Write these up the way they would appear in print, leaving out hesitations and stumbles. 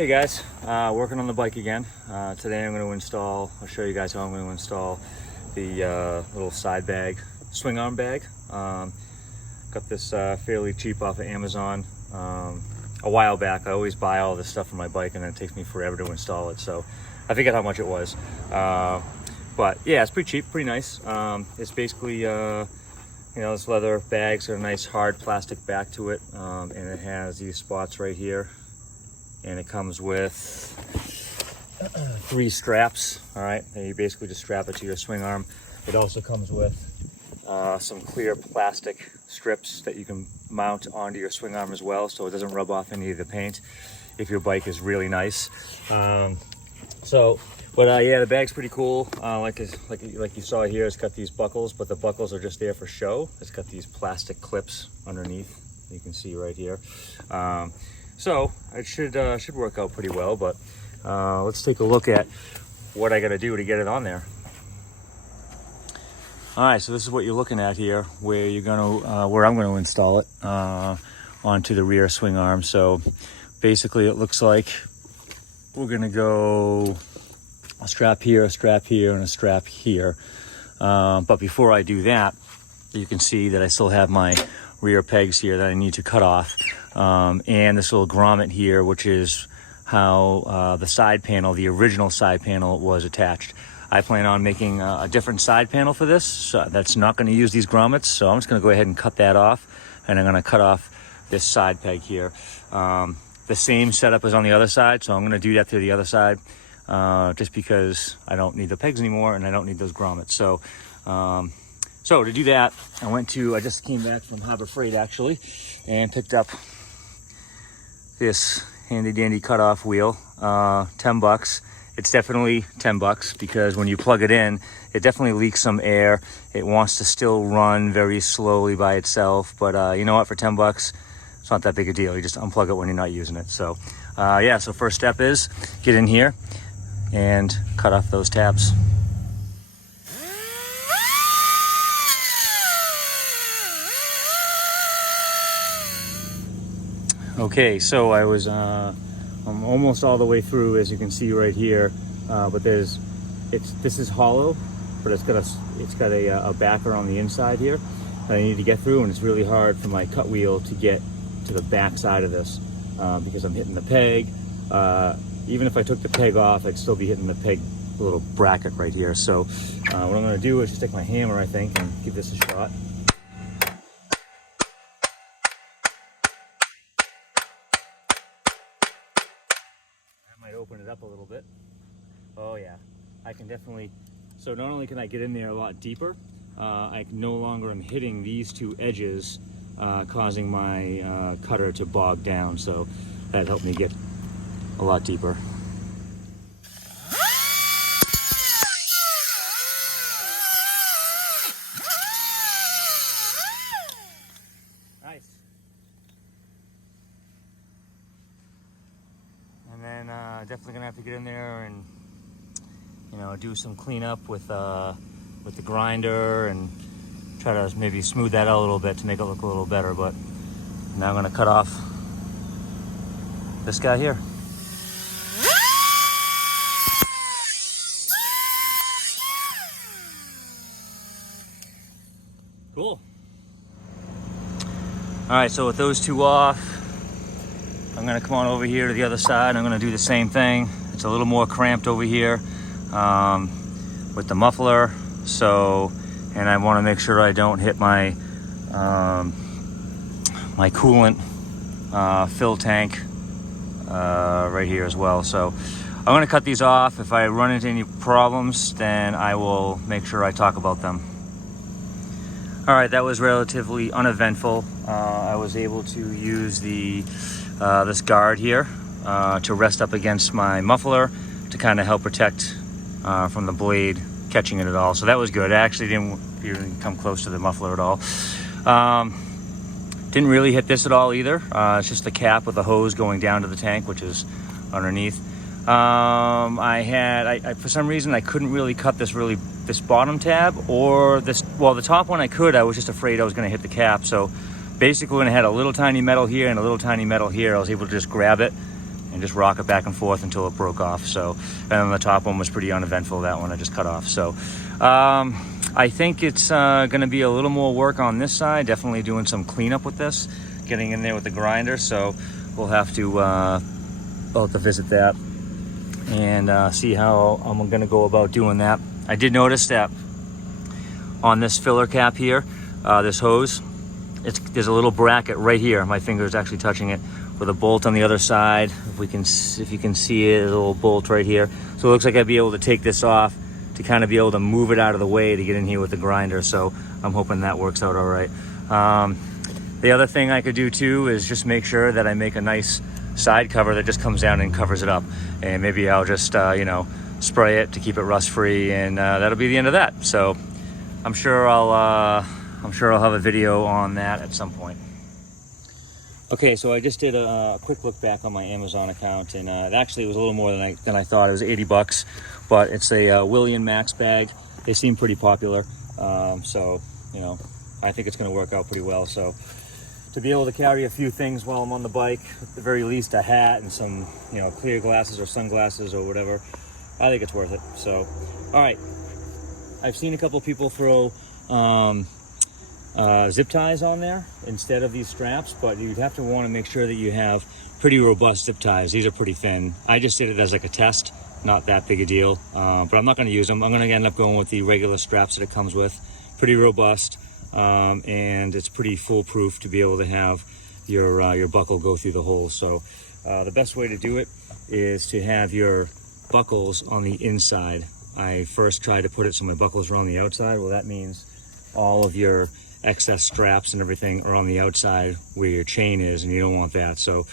Hey guys, working on the bike again. Today I'm going to install, I'll show you guys how I'm going to install the little side bag, swing arm bag. Got this fairly cheap off of Amazon a while back. I always buy all this stuff for my bike and then it takes me forever to install it, so I forget how much it was. But yeah, it's pretty cheap, pretty nice. It's basically, this leather bag's got a nice hard plastic back to it, and it has these spots right here. And it comes with 3 straps, all right? And you basically just strap it to your swing arm. It also comes with some clear plastic strips that you can mount onto your swing arm as well, so it doesn't rub off any of the paint if your bike is really nice. Yeah, the bag's pretty cool. Like you saw here, it's got these buckles, but the buckles are just there for show. It's got these plastic clips underneath, you can see right here. So it should work out pretty well, but let's take a look at what I got to do to get it on there. All right, so this is what you're looking at here, where I'm going to install it onto the rear swing arm. So basically, it looks like we're going to go a strap here, and a strap here. But before I do that, you can see that I still have my rear pegs here that I need to cut off. And this little grommet here, which is how the side panel, the original side panel, was attached. I plan on making a different side panel for this that's not going to use these grommets, so I'm just going to go ahead and cut that off, and I'm going to cut off this side peg here. The same setup as on the other side, so I'm going to do that to the other side, just because I don't need the pegs anymore and I don't need those grommets. So to do that, I just came back from Harbor Freight actually, and picked up this handy dandy cutoff wheel, $10. It's definitely $10 because when you plug it in, it definitely leaks some air. It wants to still run very slowly by itself, but you know what, for $10, it's not that big a deal. You just unplug it when you're not using it. So so first step is get in here and cut off those tabs. Okay, so I'm almost all the way through, as you can see right here, but this is hollow, but it's got a backer on the inside here that I need to get through, and it's really hard for my cut wheel to get to the back side of this because I'm hitting the peg. Even if I took the peg off, I'd still be hitting the peg little bracket right here. So what I'm going to do is just take my hammer, I think, and give this a shot. Open it up a little bit. Oh yeah, I can definitely. So not only can I get in there a lot deeper, I no longer am hitting these 2 edges, causing my cutter to bog down. So that helped me get a lot deeper. Nice. And then definitely gonna have to get in there and do some cleanup with the grinder and try to maybe smooth that out a little bit to make it look a little better. But now I'm gonna cut off this guy here. Cool. All right, so with those 2 off, I'm gonna come on over here to the other side. I'm gonna do the same thing. It's a little more cramped over here with the muffler. And I wanna make sure I don't hit my my coolant fill tank right here as well. So I'm gonna cut these off. If I run into any problems, then I will make sure I talk about them. All right, that was relatively uneventful. I was able to use this guard here to rest up against my muffler to kind of help protect from the blade catching it at all. So that was good. I actually didn't even come close to the muffler at all. Didn't really hit this at all either. It's just the cap with the hose going down to the tank, which is underneath. For some reason I couldn't really cut this bottom tab or this. Well, the top one I could. I was just afraid I was going to hit the cap. So basically, when I had a little tiny metal here and a little tiny metal here, I was able to just grab it and just rock it back and forth until it broke off. So, and then the top one was pretty uneventful. That one I just cut off. So I think it's going to be a little more work on this side, definitely doing some cleanup with this, getting in there with the grinder. So we'll have to visit that and see how I'm going to go about doing that. I did notice that on this filler cap here, this hose, there's a little bracket right here. My finger is actually touching it, with a bolt on the other side. If you can see it, a little bolt right here. So it looks like I'd be able to take this off to kind of be able to move it out of the way to get in here with the grinder. So I'm hoping that works out all right. The other thing I could do too is just make sure that I make a nice side cover that just comes down and covers it up. And maybe I'll just, spray it to keep it rust free, and that'll be the end of that. So I'm sure I'll have a video on that at some point. Okay, so I just did a quick look back on my Amazon account, and it actually was a little more than I thought. It was $80, but it's a William Max bag. They seem pretty popular, so I think it's going to work out pretty well. So to be able to carry a few things while I'm on the bike, at the very least a hat and some clear glasses or sunglasses or whatever, I think it's worth it. So, all right, I've seen a couple people throw zip ties on there instead of these straps, but you'd have to want to make sure that you have pretty robust zip ties. These are pretty thin. I just did it as like a test, not that big a deal, but I'm not going to use them. I'm going to end up going with the regular straps that it comes with. Pretty robust, and it's pretty foolproof to be able to have your buckle go through the hole. So the best way to do it is to have your buckles on the inside. I first tried to put it so my buckles are on the outside. Well, that means all of your excess straps and everything are on the outside where your chain is, and you don't want that. So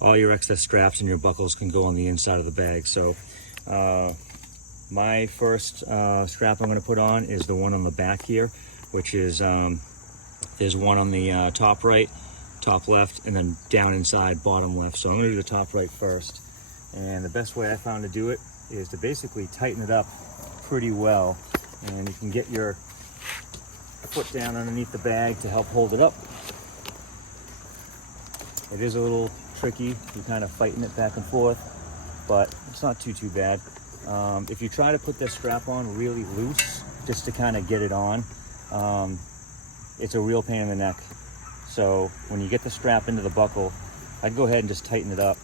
all your excess straps and your buckles can go on the inside of the bag. So my first strap I'm going to put on is the one on the back here, which is there's one on the top right, top left, and then down inside bottom left. So I'm going to do the top right first, and the best way I found to do it is to basically tighten it up pretty well, and you can get your foot down underneath the bag to help hold it up. It is a little tricky, you're kind of fighting it back and forth, but it's not too bad. If you try to put this strap on really loose just to kind of get it on, it's a real pain in the neck. So when you get the strap into the buckle, I'd go ahead and just tighten it up.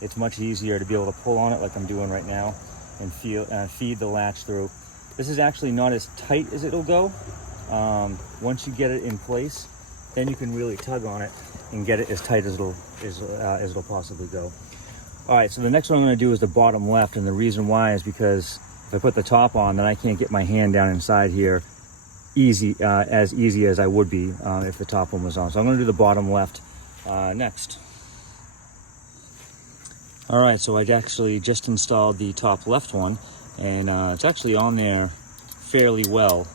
It's much easier to be able to pull on it like I'm doing right now and feed the latch through. This is actually not as tight as it'll go. Once you get it in place, then you can really tug on it and get it as tight as it'll possibly go. All right, so the next one I'm going to do is the bottom left, and the reason why is because if I put the top on, then I can't get my hand down inside here as easy as I would be if the top one was on. So I'm going to do the bottom left next. All right, so I actually just installed the top left one, and it's actually on there fairly well.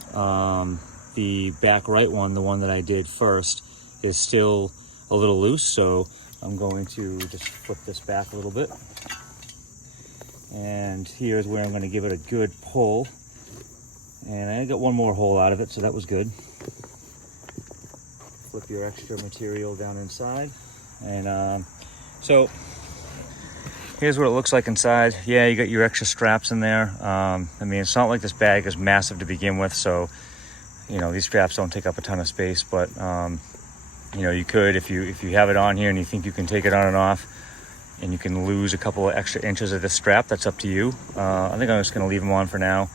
The back right one, the one that I did first, is still a little loose, so I'm going to just flip this back a little bit. And here's where I'm going to give it a good pull. And I got one more hole out of it, so that was good. Flip your extra material down inside. And so here's what it looks like inside. Yeah, you got your extra straps in there. I mean, it's not like this bag is massive to begin with, so these straps don't take up a ton of space, but you could, if you have it on here and you think you can take it on and off and you can lose a couple of extra inches of this strap, that's up to you. I think I'm just going to leave them on for now.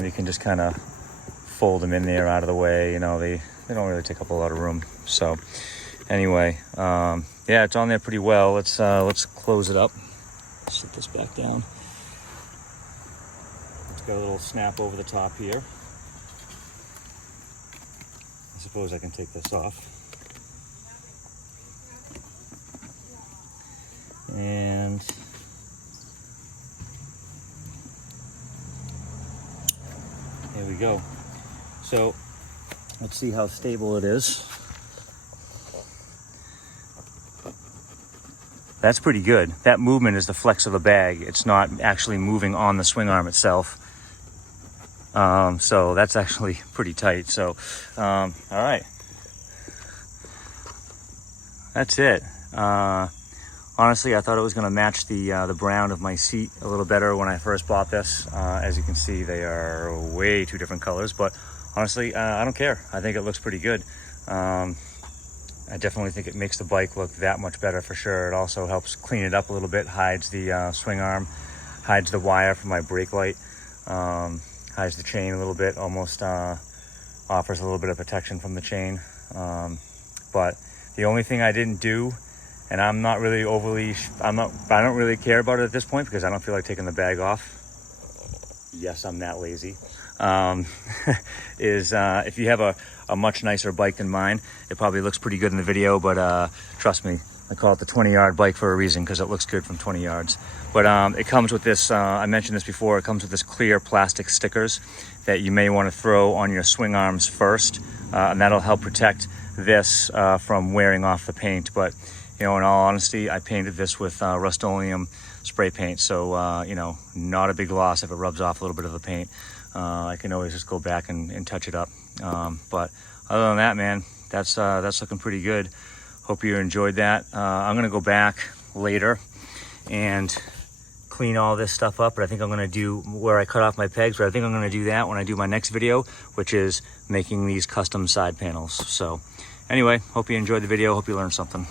You can just kind of fold them in there out of the way. They don't really take up a lot of room. So anyway, yeah, it's on there pretty well. Let's close it up. Sit this back down. It's got a little snap over the top here. I suppose I can take this off. And here we go. So let's see how stable it is. That's pretty good. That movement is the flex of the bag. It's not actually moving on the swing arm itself. So that's actually pretty tight. So, all right. That's it. honestly, I thought it was going to match the brown of my seat a little better when I first bought this. As you can see, they are way two different colors, but honestly, I don't care. I think it looks pretty good. I definitely think it makes the bike look that much better for sure. It also helps clean it up a little bit, hides the swing arm, hides the wire from my brake light, hides the chain a little bit, almost offers a little bit of protection from the chain. But the only thing I didn't do, and I'm not really I don't really care about it at this point because I don't feel like taking the bag off. Yes, I'm that lazy. Is if you have a much nicer bike than mine, it probably looks pretty good in the video, but trust me, I call it the 20-yard bike for a reason because it looks good from 20 yards. But it comes with this, I mentioned this before, it comes with this clear plastic stickers that you may want to throw on your swing arms first, and that'll help protect this from wearing off the paint. But you know, in all honesty, I painted this with Rust-Oleum spray paint, so you know, not a big loss if it rubs off a little bit of the paint. I can always just go back and touch it up. But other than that, man, that's looking pretty good. Hope you enjoyed that. I'm gonna go back later and clean all this stuff up, but I think I'm gonna do where I cut off my pegs, but I think I'm gonna do that when I do my next video, which is making these custom side panels. So anyway, hope you enjoyed the video. Hope you learned something.